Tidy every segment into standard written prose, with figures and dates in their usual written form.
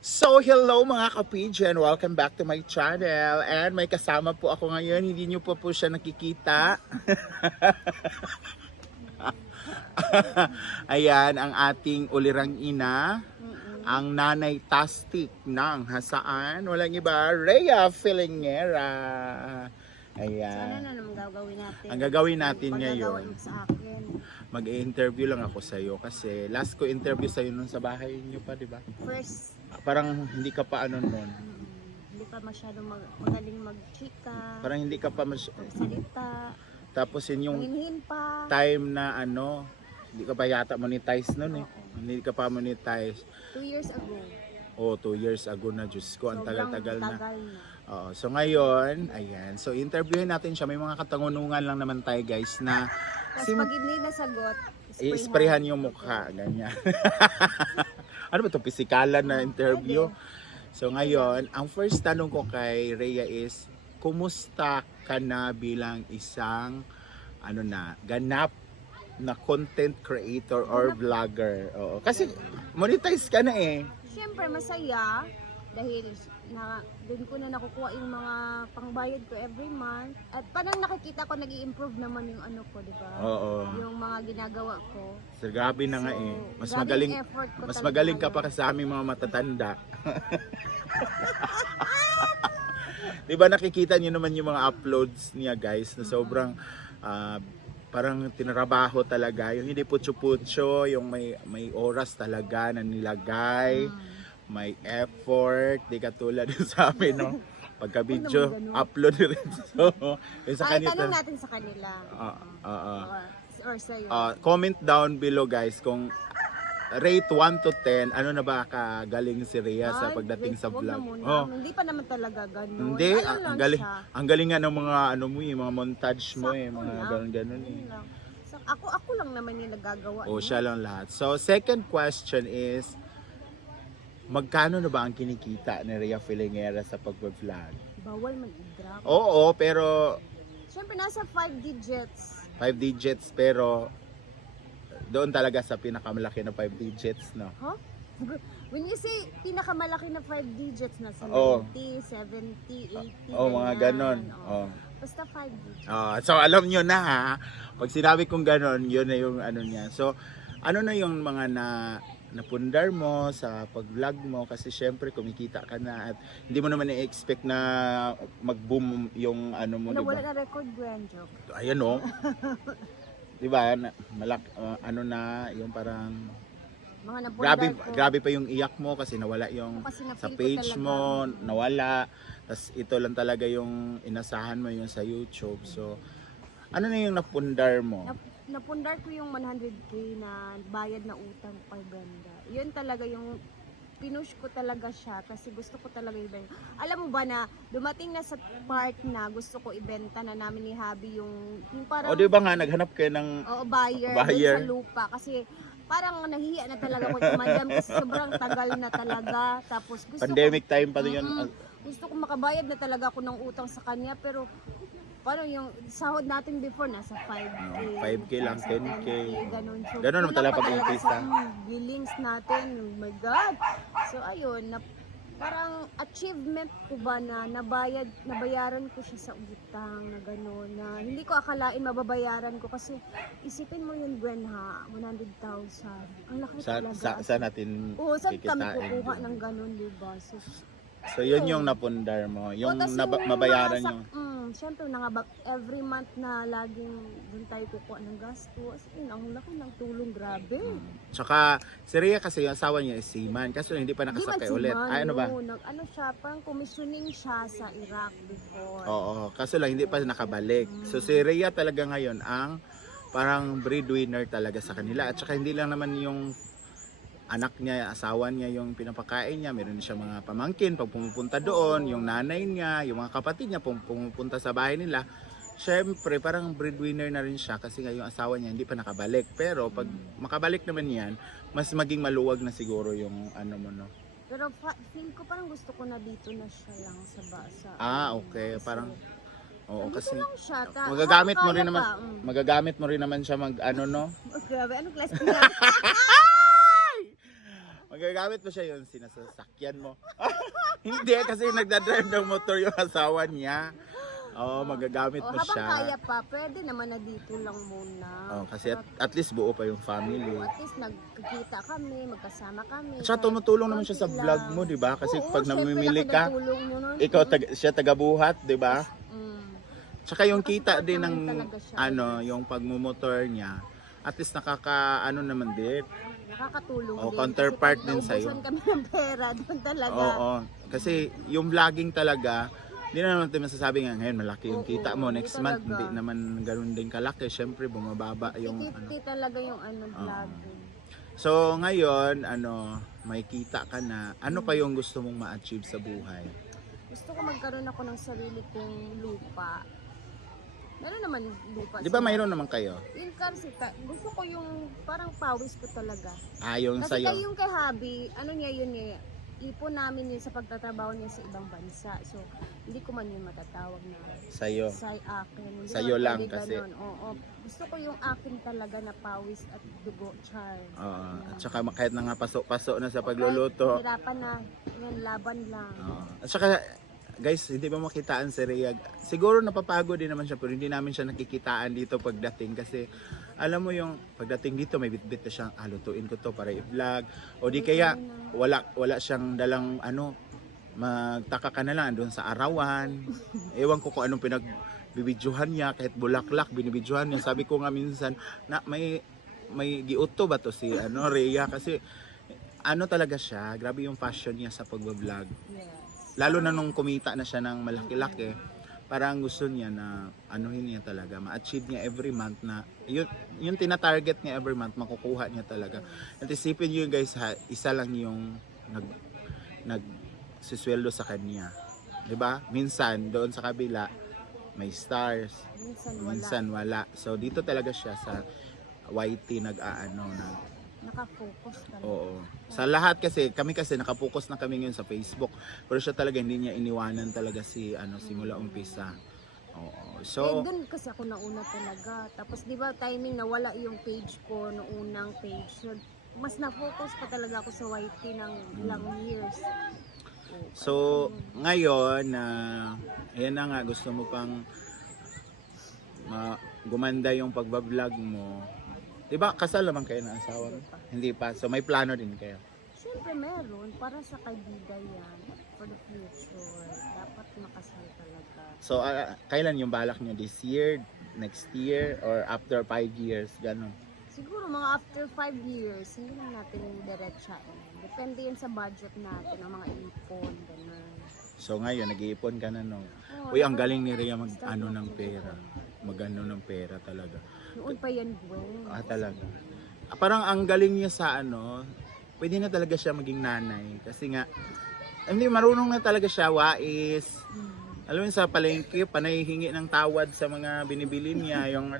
So, hello mga ka-pigeon! Welcome back to my channel. And may kasama po ako ngayon. Hindi nyo po siya nakikita. Ayan, ang ating ulirang ina. Ang nanay tastic ng hasaan. Walang iba, Rhea Filingera. Ayan. Sana na naman gagawin natin. Ang gagawin natin ngayon, Pagkagawin mo sa akin. mag-i-interview lang ako sa'yo. Kasi last ko interview sa'yo nun sa bahay nyo pa, di ba? First, Parang hindi ka pa ano nun. hindi ka masyadong magaling mag-chika, Parang hindi ka pa magsalita, tapos yun yung manginhin pa. time na ano, hindi ka pa yata monetize nun eh. Oo. Hindi ka pa monetize. 2 years ago. Oh, 2 years ago na, Diyos ko, ang Sobrang tagal-tagal na. tagal na. Oo, so ngayon, ayan. So interviewin natin siya. May mga katangunungan lang naman tayo guys na Tapos pag hindi nasagot, i-sprayhan yung mukha. Ganyan. Ano ba ito? Pisikalan na interview? So ngayon, ang first tanong ko kay Rhea is, kumusta ka na bilang isang ganap na content creator or vlogger? Oo. Kasi monetize ka na eh. Siyempre masaya dahil doon ko na nakukuha yung mga pangbayad ko every month. At parang nakikita ko nag-i-improve naman yung ano ko, di ba? Oo. Yung mga ginagawa ko. So, grabe na nga eh. Mas grabe magaling, yung effort ko mas talaga magaling ka ngayon. pa sa aming mga matatanda. Di ba nakikita niyo naman yung mga uploads niya guys na sobrang parang tinrabaho talaga. Yung hindi putyo-putyo, yung may oras talaga na nilagay, may effort, di katulad sa amin, no? Pagka video, upload rin. So, yung sa Ay, kanila. tanong natin sa kanila. Or sa'yo. Comment down below guys kung rate 1 to 10, ano na ba kagaling si Rhea sa pagdating sa vlog? Oh. Hindi pa naman talaga ganun. Hindi, Ano lang ang galing. siya. Ang galing nga ng mga ano mo, yung mga montage mo eh, Sakto mga lang. ganun eh. Yun lang. So, ako lang naman yung nagagawa. O niya. siya lang lahat. So second question is, magkano na ba ang kinikita ni Rhea Filingera sa pag-vlog? Bawal man i-drop. Oo, pero Siyempre, nasa 5 digits. 5 digits, pero doon talaga sa pinakamalaki na 5 digits, no? Huh? When you say pinakamalaki na 5 digits, nasa Oo. 90, 70, 80, Oh, mga ganon. Oo. Oh. Basta 5 digits. So alam nyo na ha, pag sinabi kong ganon, yun na yung ano niya. So ano na yung mga napundar mo sa pag-vlog mo, kasi syempre kumikita ka na at hindi mo naman i-expect na mag-boom yung ano mo, Wala diba? na record, Gwen, joke. Ayan o. Diba, ano na, yung parang Mga napundar ko. grabe pa yung iyak mo kasi nawala yung Kasi na-feel sa ko page talaga. mo, nawala. Tapos ito lang talaga yung inasahan mo yung sa YouTube. So, ano na yung napundar mo? Napundar ko yung 100k na bayad na utang kay Brenda. Yun talaga yung pinush ko talaga siya kasi gusto ko talaga ibenta. Alam mo ba na dumating na sa part na gusto ko ibenta na namin ni Habi yung parang O di ba nga, naghanap kayo ng buyer buyer. dun sa lupa kasi parang nahihiya na talaga ako madam kasi sobrang tagal na talaga. Tapos gusto pandemic time pa din yun. gusto ko makabayad na talaga ako ng utang sa kanya pero paano yung sahod natin before nasa 5k 5K lang, nasa 10K. ganun. So, Ganun naman kulang talaga pa pag-umpisa. sa billings natin, oh my god. So ayun, parang achievement ko ba na nabayaran ko siya sa utang na gano'n na hindi ko akalain mababayaran ko kasi isipin mo yun Gwen ha, 100,000 ang laki talaga. Sa natin Oo, saan kami kikitain kukuha yun? ng gano'n, diba? So yun yung napundar mo, yung tas mabayaran mga yung syempre every month na laging doon tayo kukuha ng gasto. As in, ang laki ng tulong, grabe. Tsaka si Rhea kasi yung asawa niya is seaman, kaso hindi pa nakasakay Di man ulit. si Ay, ano ba? Manu, ano siya, parang commissioning siya sa Iraq before. Oo, kaso lang hindi pa nakabalik. So si Rhea talaga ngayon ang parang breadwinner talaga sa kanila. At saka hindi lang naman yung anak niya, asawa niya yung pinapakain niya. Meron siya mga pamangkin pag pumupunta doon, yung nanay niya, yung mga kapatid niya pumupunta sa bahay nila. Syempre, parang breadwinner na rin siya kasi nga yung asawa niya hindi pa nakabalik. Pero pag makabalik naman yan, mas maging maluwag na siguro yung ano mo, no? Pero feel ko parang gusto ko na dito na siya lang sa basa. Okay. Parang, oo, Nandito kasi lang siya. magagamit mo kaya rin naman, pa, magagamit mo rin naman siya mag, ano, no? Oh, grabe, anong class niya? Magagamit mo siya yung sinasasakyan mo. Hindi, kasi nagdadrive ng motor yung asawa niya. Oo, magagamit mo habang siya. kaya pa, pwede naman na dito lang muna. Oh, kasi at least buo pa yung family. At least nagkikita kami, magkasama kami. At saka tumutulong naman siya sa konti vlog lang. mo, di ba? Kasi Oo, pag syempre, namimili laki ka, ng tulong mo nun. ikaw siya tagabuhat, di ba? Mm. Tsaka yung Kasi kita support din naman ng talaga siya. yung pagmumotor niya, at least naman din. Nakakatulong O, din. counterpart kasi din pag sa'yo. naubusan kami ng pera, doon talaga. Oo, kasi yung vlogging talaga, hindi na naman tayo masasabi nga ngayon malaki yung Oo, kita mo. hindi Next month, talaga. hindi naman ganoon din kalaki. Syempre, bumababa yung 50 talaga yung vlogging. So, ngayon, may kita ka na. Ano pa yung gusto mong ma-achieve sa buhay? Gusto ko magkaroon ako ng sarili kong lupa. Meron naman lupa. Di ba sila. mayroon naman kayo? Yun kasi, gusto ko yung parang pawis ko talaga. Yung Kasi sa'yo. yung kay Habi, ano niya yun ipon namin yun sa pagtatrabaho niya sa ibang bansa. So, hindi ko man yun matatawag na Sa'yo. sa akin. Hindi Sa'yo naman lang pwede kasi. ganun. Oo. Gusto ko yung akin talaga na pawis at dugo, char. Oo. At saka kahit na nga paso-paso na sa pagluluto. Kahit hirapan na, yan, laban lang. Oo. At saka, guys, hindi ba makitaan si Rhea? Siguro napapagod din naman siya, pero hindi namin siya nakikitaan dito pagdating kasi alam mo yung pagdating dito may bitbit na siyang lutuin ko to para i-vlog o di kaya wala siyang dalang magtaka ka na lang doon sa arawan. Ewan ko kung anong pinagbibidyohan niya, kahit bulaklak binibidyohan niya. Sabi ko nga minsan na may giuto ba to si Rhea kasi talaga siya, grabe yung passion niya sa pagbablog. Yes. Lalo na nung kumita na siya ng malaki-laki, parang gusto niya na niya talaga, ma-achieve niya every month na yung tina-target niya every month, makukuha niya talaga. At isipin niyo guys, isa lang yung nagsisweldo sa kanya. 'Di ba? Minsan doon sa kabila may stars, minsan wala. So dito talaga siya sa YT Naka-focus talaga. Oo. Sa lahat kasi, kami kasi nakapokus na kami ngayon sa Facebook. Pero siya talaga hindi niya iniwanan talaga simula umpisa. Oo. So, doon kasi ako nauna talaga. Tapos di ba timing nawala yung page ko, noong unang page. So, mas na-focus pa talaga ako sa YT ng ilang years. So, ngayon ayan na nga, gusto mo pang gumanda yung pagbablog mo. Diba, kasal naman kayo ng asawa mo? Hindi pa. So, may plano din kayo? Siyempre meron. Para sa kaibigan yan. For the future. Dapat makasal talaga. So, kailan yung balak nyo? This year? Next year? Or after 5 years? Ganon. Siguro mga after 5 years, hindi lang natin diretsain. Depende yan sa budget natin, ang mga ipon, gano'n. So, ngayon, nag-iipon ka na no? Oh, Uy, ang galing ni Rhea ng start pera. Magano ng pera talaga. Noon pa yan, Gwen. Talaga. Parang ang galing niya sa pwede na talaga siya maging nanay. Kasi nga, hindi, marunong na talaga siya, wais. Alam mo sa palengke, panay hingi ng tawad sa mga binibili niya. Yung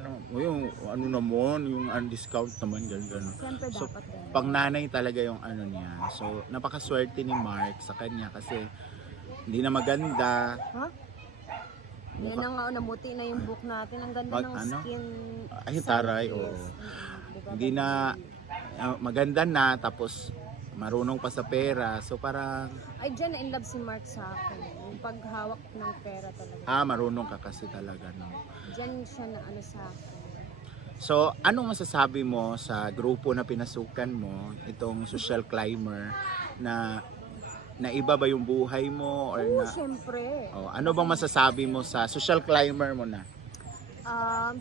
naman, yung discount naman, gano'n. Siyempre So, dapat yan. pang nanay talaga yung niya. So, napakaswerte ni Mark sa kanya kasi hindi na maganda. Ha? Yan na nga, namuti na yung book natin. Ang ganda ng skin. Ay, taray, oo. Diba, Hindi na maganda na, tapos marunong pa sa pera. So parang ay, dyan na in love si Mark sa akin. Yung paghawak ng pera talaga. marunong ka kasi talaga, no. Dyan siya na sa akin. So anong masasabi mo sa grupo na pinasukan mo, itong social climber, na iba ba yung buhay mo or Oo, syempre. ano bang masasabi mo sa social climber mo na?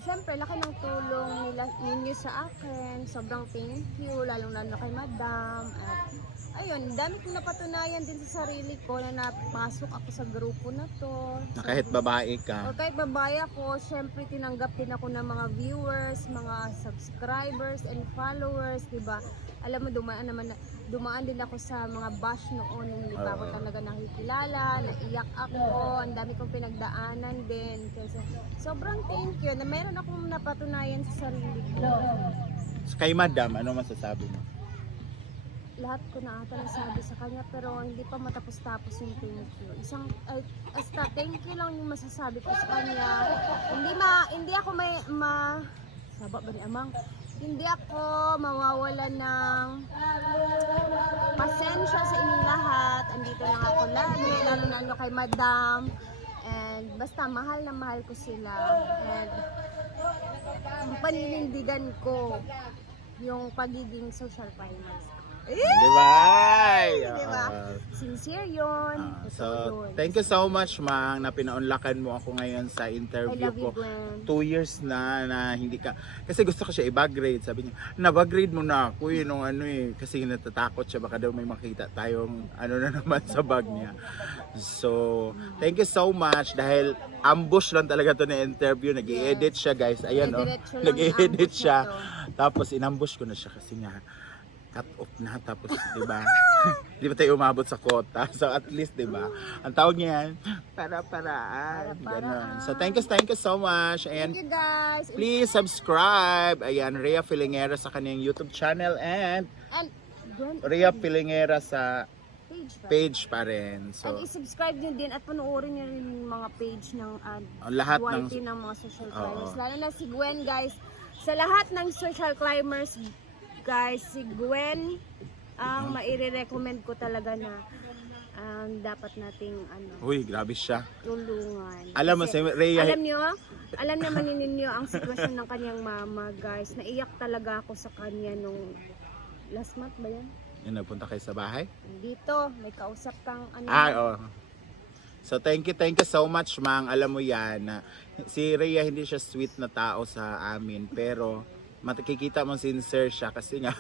Syempre, laki ng tulong ninyo sa akin. Sobrang thank you, lalong-lalo kay Madam. At ayun, dami kong napatunayan din sa sarili ko na napasok ako sa grupo na to. Na kahit babae O ka, kahit babae ako, syempre tinanggap din ako ng mga viewers, mga subscribers and followers, diba? Alam mo, dumaan din ako sa mga bash noon, hindi pa ako talaga nakikilala, naiyak ako, ang dami kong pinagdaanan din. Kasi sobrang thank you na meron akong napatunayan sa sarili ko. kay Madam, ano masasabi mo? Lahat ko na ata nasabi sa kanya pero hindi pa matapos-tapos yung thank you. Basta thank you lang yung masasabi ko sa kanya. Hindi ako saba ba ni Amang? hindi ako mawawalan ng pasensya sa inyong lahat. Andito lang ako lagi, lalo kay Madam. And basta mahal na mahal ko sila. And ang paninindigan ko yung pagiging social finance. Di ba? Di ba? Sincere yun. So, Totoo yun. thank you so much, Mang, na pinaunlakan mo ako ngayon sa I interview love you, ko. Gwen. 2 years na hindi ka, kasi gusto ko siya i-backgrade. Sabi niya, na-backgrade mo na ako nung ano eh, kasi natatakot siya, baka daw may makita tayong ano na naman sa bag niya. So, thank you so much dahil ambush lang talaga to na interview. Nag-i-edit siya, guys. Ayan, oh. Diretso lang Nag-i-edit ambush na siya. to. Tapos inambush ko na siya kasi nga cut off na, tapos 'di ba? Di ba tayo umabot sa quota? So at least 'di ba? Ang tawag niyan, para-paraan. Ganun. So thank you so much. And Thank you guys. please subscribe. Ayan, Rhea Filingera sa kanyang YouTube channel and And Gwen, Rhea Filingera sa page page pa pa. rin. And So i-subscribe nyo din at panoorin nyo rin yung mga page ng ang lahat ng ng mga social Oo. climbers. Lalo na si Gwen, guys. Sa lahat ng social climbers, guys, si Gwen ang maire-recommend ko talaga na dapat nating Uy, grabe siya. tulungan. Alam mo si Kasi, Rhea, alam naman ninyo ang sitwasyon ng kanyang mama, guys. Naiyak talaga ako sa kanya nung last month ba yan? yun, napunta kayo sa bahay? Dito, may kausap kang Oo. So thank you so much, Mang. Alam mo yan na si Rhea hindi siya sweet na tao sa amin, pero makikita mo sincere siya kasi nga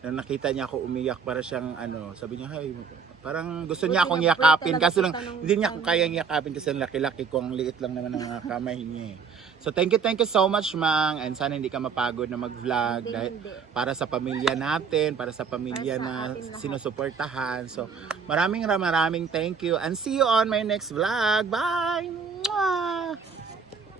nung nakita niya ako umiyak, para siyang sabi niya, "Hay, parang gusto niya akong yakapin." Kaso lang hindi niya ako kayang yakapin kasi ang laki-laki ko, ang liit lang naman ng mga kamay niya. So thank you so much, Mang, and sana hindi ka mapagod na mag-vlog dahil para sa pamilya natin, para sa pamilya Para sa na atin lahat. sinusuportahan. So maraming thank you and see you on my next vlog. Bye!